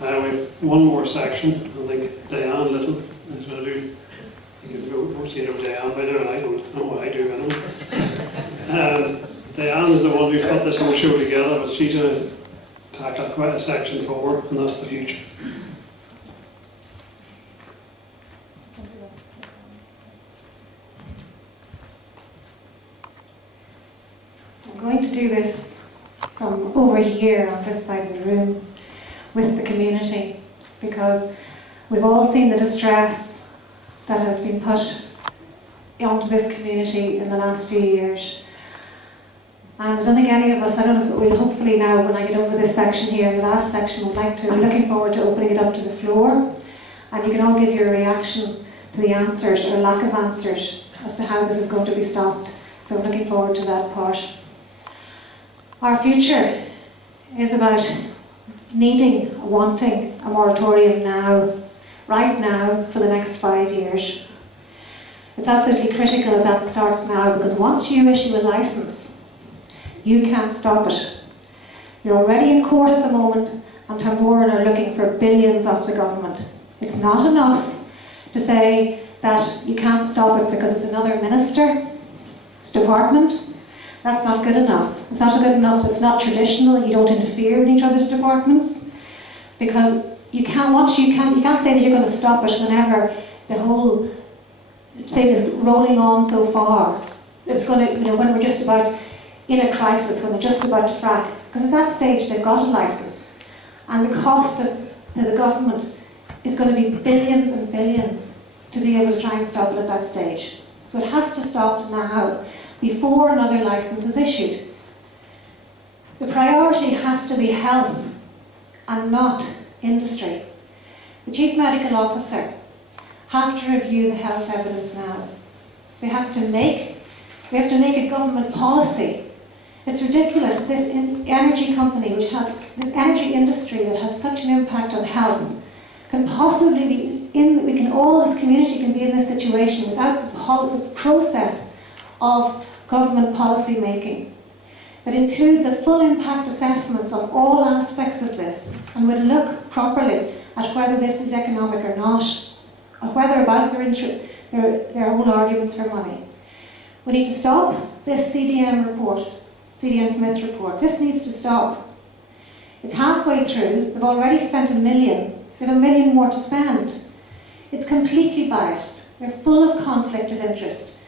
We have one more section. I think Diane Little is going to do. You can go see it over Diane, but I don't know what I do. Diane is the one who put this whole show together, but she's going to tackle quite a section forward, and that's the future. I'm going to do this from over here on this side of the room with the community, because we've all seen the distress that has been put onto this community in the last few years. And I don't think any of us, I don't know if we'll hopefully now, when I get over this section here, the last section, would like to, looking forward to opening it up to the floor. And you can all give your reaction to the answers or lack of answers as to how this is going to be stopped. So I'm looking forward to that part. Our future is about needing, wanting a moratorium now, right now, for the next 5 years. It's absolutely critical that that starts now, because once you issue a licence, you can't stop it. You're already in court at the moment, and Tamboran are looking for billions of the government. It's not enough to say that you can't stop it because it's another minister's department. That's not good enough. It's not good enough. It's not traditional. You don't interfere in each other's departments, because you can't say that you're going to stop it whenever the whole thing is rolling on so far. It's going to, when we're just about in a crisis, when they're just about to frack, because at that stage they've got a licence, and the cost to the government is going to be billions and billions to be able to try and stop it at that stage. So it has to stop now, before another licence is issued. The priority has to be health and not industry. The Chief Medical Officer have to review the health evidence now. We have to make a government policy. It's ridiculous. This energy company, which has this energy industry that has such an impact on health, can possibly be in. All this community can be in this situation without the process of government policy making. It includes a full impact assessments on all aspects of this, and would look properly at whether this is economic or not, or whether about their own arguments for money. We need to stop this CDM report, CDM Smith report. This needs to stop. It's halfway through. They've already spent $1 million. They have $1 million more to spend. It's completely biased. They're full of conflict of interest.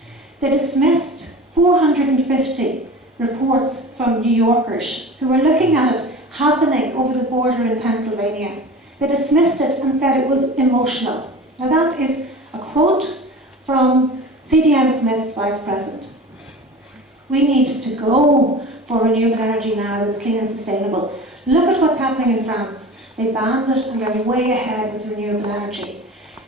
They dismissed 450 reports from New Yorkers who were looking at it happening over the border in Pennsylvania. They dismissed it and said it was emotional. Now that is a quote from CDM Smith's Vice President. We need to go for renewable energy now that's clean and sustainable. Look at what's happening in France. They banned it and they're way ahead with renewable energy.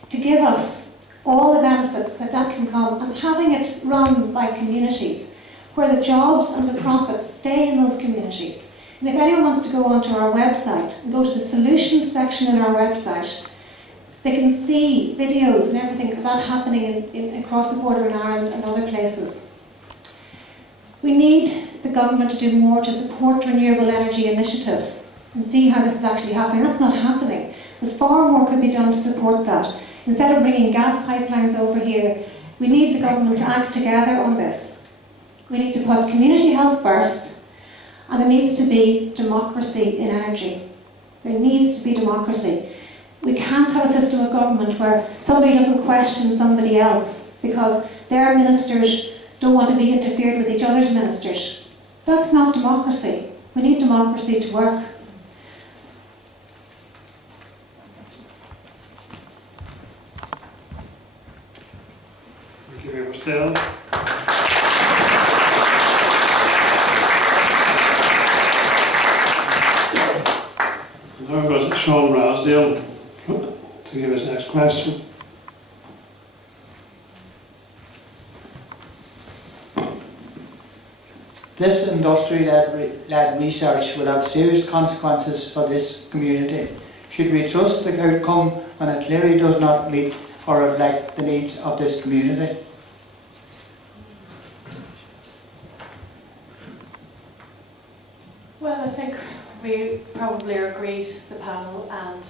To give us all the benefits that can come, and having it run by communities where the jobs and the profits stay in those communities. And if anyone wants to go onto our website and go to the solutions section in our website, they can see videos and everything of that happening across the border in Ireland and other places. We need the government to do more to support renewable energy initiatives and see how this is actually happening. That's not happening. There's far more could be done to support that. Instead of bringing gas pipelines over here, we need the government to act together on this. We need to put community health first, and there needs to be democracy in energy. There needs to be democracy. We can't have a system of government where somebody doesn't question somebody else because their ministers don't want to be interfered with each other's ministers. That's not democracy. We need democracy to work. Thank you very much, Dale. Now we've got Sean Rasdale to give his next question. This industry-led research will have serious consequences for this community. Should we trust the outcome when it clearly does not meet or reflect the needs of this community? Well, I think we probably agreed, the panel and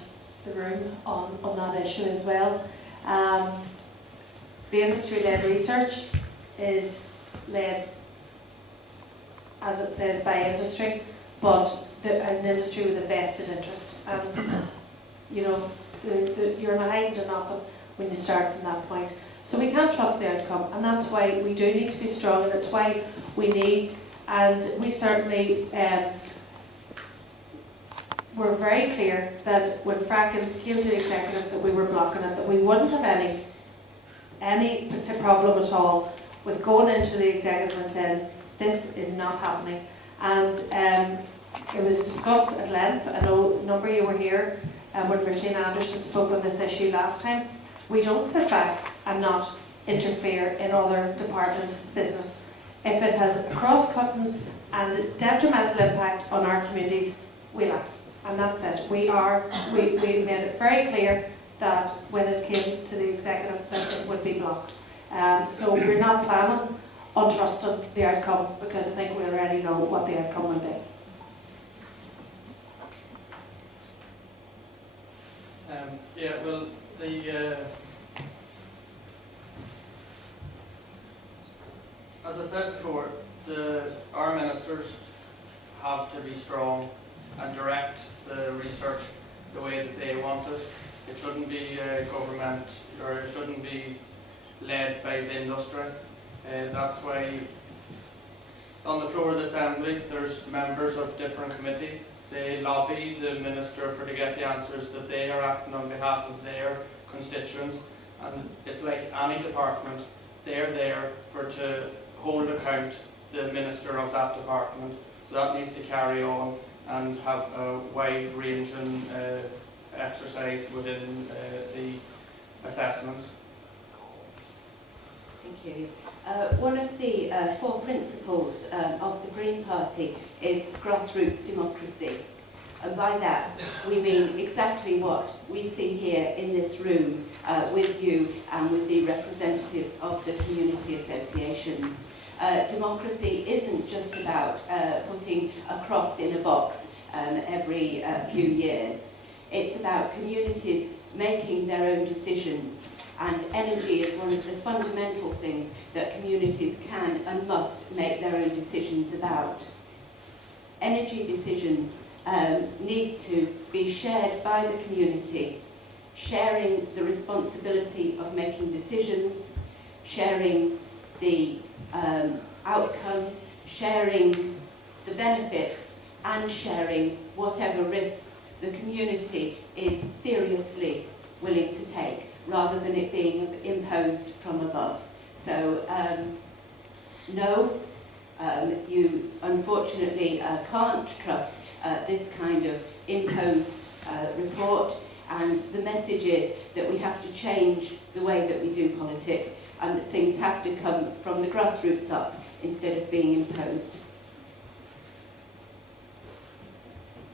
the room, on that issue as well. The industry-led research is led, as it says, by industry, but an industry with a vested interest. And, you know, you're behind to nothing when you start from that point. So we can't trust the outcome, and that's why we do need to be strong, and it's why we need, and we certainly were very clear that when fracking came to the executive that we were blocking it, that we wouldn't have any problem at all with going into the executive and saying this is not happening. And it was discussed at length. I know a number of you were here when Martina Anderson spoke on this issue last time. We don't sit back and not interfere in other departments' business. If it has a cross-cutting and detrimental impact on our communities, we'll act. And that's it. We made it very clear that when it came to the executive that it would be blocked. So we're not planning on trusting the outcome, because I think we already know what the outcome will be. Yeah, well, as I said before, our ministers have to be strong and direct the research the way that they want it. It shouldn't be government, or it shouldn't be led by the industry. That's why on the floor of the Assembly there's members of different committees. They lobby the minister to get the answers that they are acting on behalf of their constituents. And it's like any department, they're there to hold account the minister of that department. So that needs to carry on and have a wide-ranging exercise within the assessments. Thank you. One of the 4 principles of the Green Party is grassroots democracy. And by that, we mean exactly what we see here in this room with you and with the representatives of the community associations. Democracy isn't just about putting a cross in a box every few years. It's about communities making their own decisions, and energy is one of the fundamental things that communities can and must make their own decisions about. Energy decisions need to be shared by the community, sharing the responsibility of making decisions, sharing the outcome, sharing the benefits, and sharing whatever risks the community is seriously willing to take, rather than it being imposed from above. So, no, you unfortunately can't trust this kind of imposed report, and the message is that we have to change the way that we do politics, and that things have to come from the grassroots up instead of being imposed.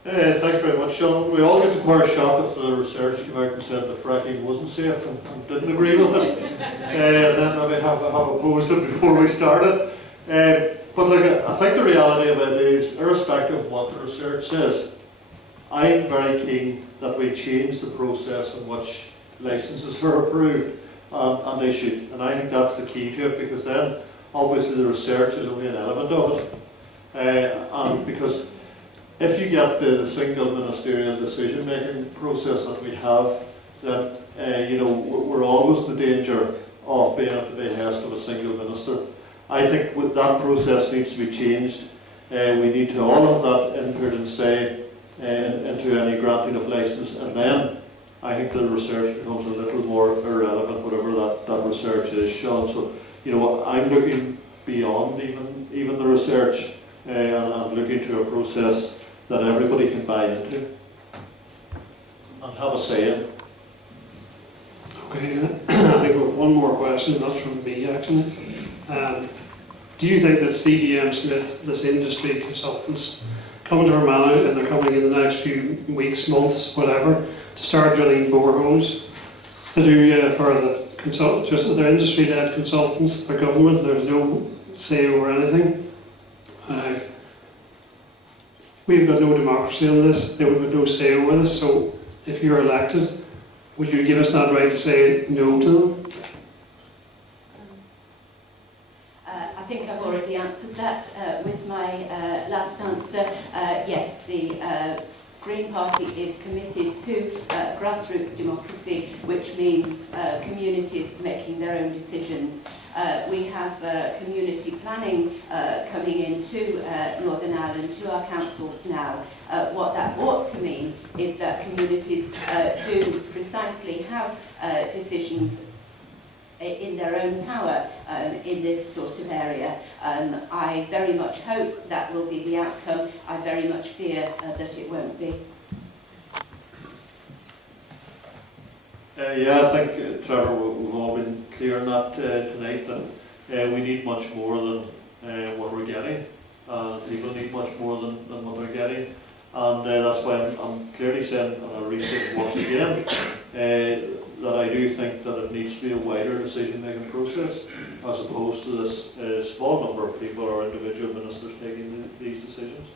Thanks very much, Sean. We all get quite shocked if the research came out and said that fracking wasn't safe and didn't agree with it. Then maybe have opposed it before we started. But look, I think the reality of it is, irrespective of what the research says, I'm very keen that we change the process in which licences are approved and issued. And I think that's the key to it, because then obviously the research is only an element of it. And because if you get the single ministerial decision-making process that we have, then we're always in the danger of being at the behest of a single minister. I think that process needs to be changed. We need to all have that input and say into any granting of licence, and then I think the research becomes a little more irrelevant, whatever that research is, Sean. So, I'm looking beyond even the research, and I'm looking to a process that everybody can buy into and have a say in. Okay, I think we have one more question, that's from me actually. Do you think that CDM Smith, this industry consultants, coming to Fermanagh, and they're coming in the next few weeks, months, whatever, to start drilling boreholes to do for just their industry-led consultants, their government, there's no say over anything. we've got no democracy on this, we've got no say over this, so if you're elected, will you give us that right to say no to them? I think I've already answered that with my last answer. Yes, the Green Party is committed to grassroots democracy, which means communities making their own decisions. We have community planning coming into Northern Ireland, to our councils now. What that ought to mean is that communities do precisely have decisions in their own power in this sort of area. I very much hope that will be the outcome. I very much fear that it won't be. Yeah, I think, Trevor, we've all been clear on that tonight, that we need much more than what we're getting. People need much more than what they're getting. And that's why I'm clearly saying, and I'll read it once again, that I do think that it needs to be a wider decision-making process, as opposed to this small number of people or individual ministers taking these decisions.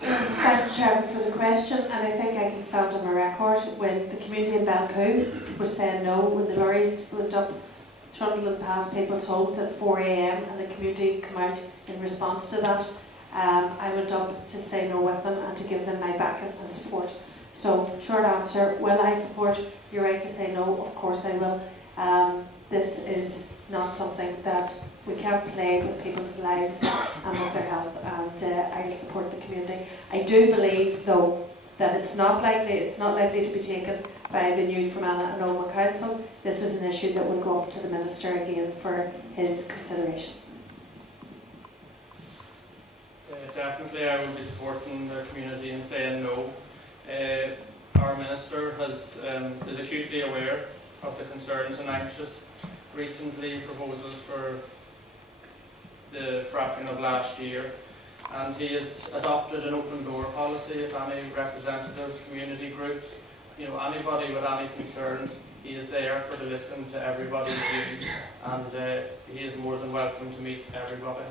Thanks, Trevor, for the question, and I think I can stand on my record. When the community in Balcoo were saying no, when the lorries went up trundling past people's homes at 4 a.m. and the community come out in response to that, I went up to say no with them and to give them my backing and support. So, short answer, will I support your right to say no? Of course I will. This is not something that we can't play with people's lives and with their health, and I will support the community. I do believe, though, that it's not likely to be taken by the new Fermanagh and Omagh Council. This is an issue that will go up to the Minister again for his consideration. Definitely I will be supporting the community and saying no. Our Minister is acutely aware of the concerns and anxious. Recently proposals for the fracking of last year, and he has adopted an open door policy. If any representatives, community groups, anybody with any concerns, he is there to listen to everybody's views, and he is more than welcome to meet everybody.